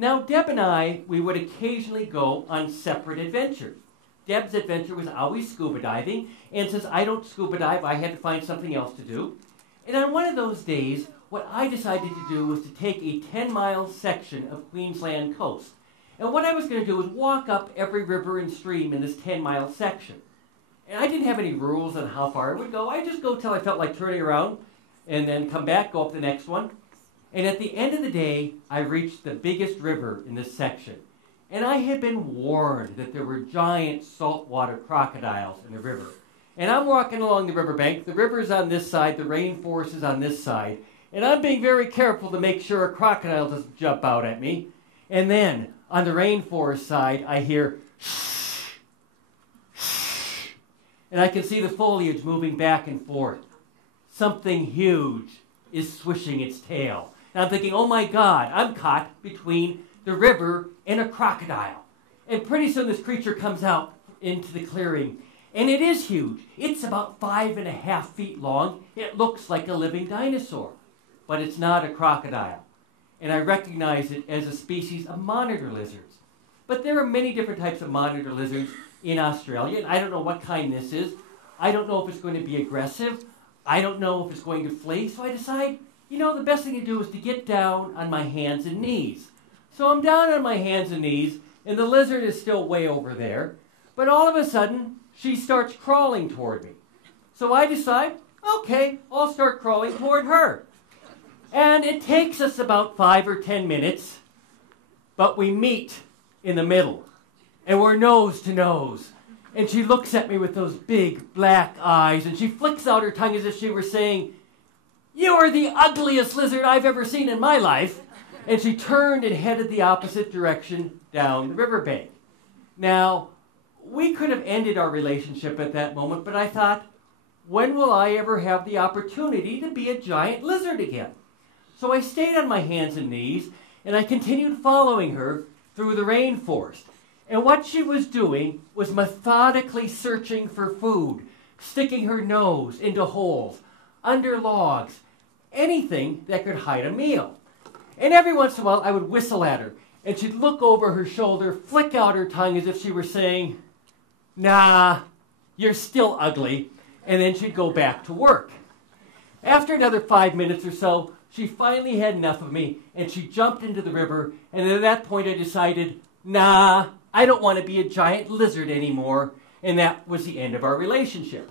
Now, Deb and I, we would occasionally go on separate adventures. Deb's adventure was always scuba diving, and since I don't scuba dive, I had to find something else to do. And on one of those days, what I decided to do was to take a 10-mile section of Queensland coast. And what I was going to do was walk up every river and stream in this 10-mile section. And I didn't have any rules on how far I would go. I'd just go till I felt like turning around and then come back, go up the next one. And at the end of the day, I reached the biggest river in this section. And I had been warned that there were giant saltwater crocodiles in the river. And I'm walking along the riverbank. The river's on this side, the rainforest is on this side. And I'm being very careful to make sure a crocodile doesn't jump out at me. And then, on the rainforest side, I hear shh, shh. And I can see the foliage moving back and forth. Something huge is swishing its tail. And I'm thinking, oh my God, I'm caught between the river and a crocodile. And pretty soon this creature comes out into the clearing. And it is huge. It's about 5.5 feet long. It looks like a living dinosaur. But it's not a crocodile. And I recognize it as a species of monitor lizards. But there are many different types of monitor lizards in Australia. And I don't know what kind this is. I don't know if it's going to be aggressive. I don't know if it's going to flee. So I decide, the best thing to do is to get down on my hands and knees. So I'm down on my hands and knees, and the lizard is still way over there. But all of a sudden, she starts crawling toward me. So I decide, okay, I'll start crawling toward her. And it takes us about 5 or 10 minutes, but we meet in the middle, and we're nose to nose. And she looks at me with those big black eyes, and she flicks out her tongue as if she were saying, "You are the ugliest lizard I've ever seen in my life." And she turned and headed the opposite direction down the riverbank. Now, we could have ended our relationship at that moment, but I thought, when will I ever have the opportunity to be a giant lizard again? So I stayed on my hands and knees, and I continued following her through the rainforest. And what she was doing was methodically searching for food, sticking her nose into holes, under logs, anything that could hide a meal. And every once in a while, I would whistle at her, and she'd look over her shoulder, flick out her tongue as if she were saying, "Nah, you're still ugly," and then she'd go back to work. After another 5 minutes or so, she finally had enough of me, and she jumped into the river, and at that point I decided, nah, I don't want to be a giant lizard anymore, and that was the end of our relationship.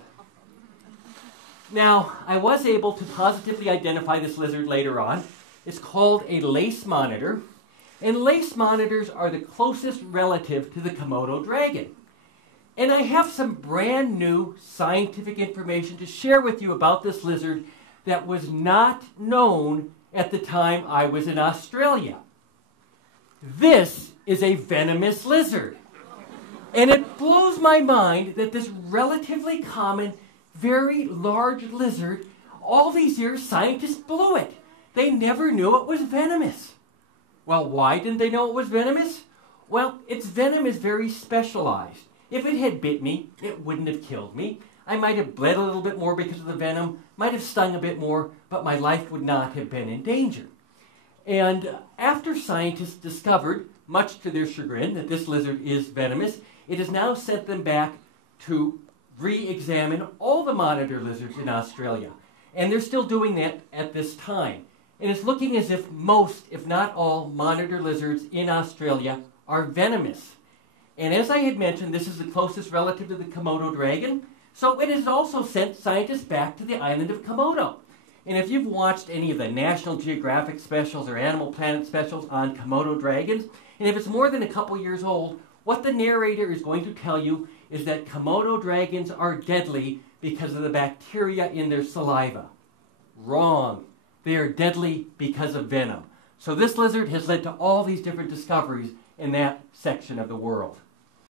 Now, I was able to positively identify this lizard later on. It's called a lace monitor, and lace monitors are the closest relative to the Komodo dragon. And I have some brand new scientific information to share with you about this lizard that was not known at the time I was in Australia. This is a venomous lizard. And it blows my mind that this relatively common, very large lizard, all these years scientists blew it. They never knew it was venomous. Well, why didn't they know it was venomous? Well, its venom is very specialized. If it had bit me, it wouldn't have killed me. I might have bled a little bit more because of the venom, might have stung a bit more, but my life would not have been in danger. And after scientists discovered, much to their chagrin, that this lizard is venomous, it has now sent them back to re-examine all the monitor lizards in Australia. And they're still doing that at this time. And it's looking as if most, if not all, monitor lizards in Australia are venomous. And as I had mentioned, this is the closest relative to the Komodo dragon, so it has also sent scientists back to the island of Komodo. And if you've watched any of the National Geographic specials or Animal Planet specials on Komodo dragons, and if it's more than a couple years old, what the narrator is going to tell you is that Komodo dragons are deadly because of the bacteria in their saliva. Wrong. They are deadly because of venom. So this lizard has led to all these different discoveries in that section of the world.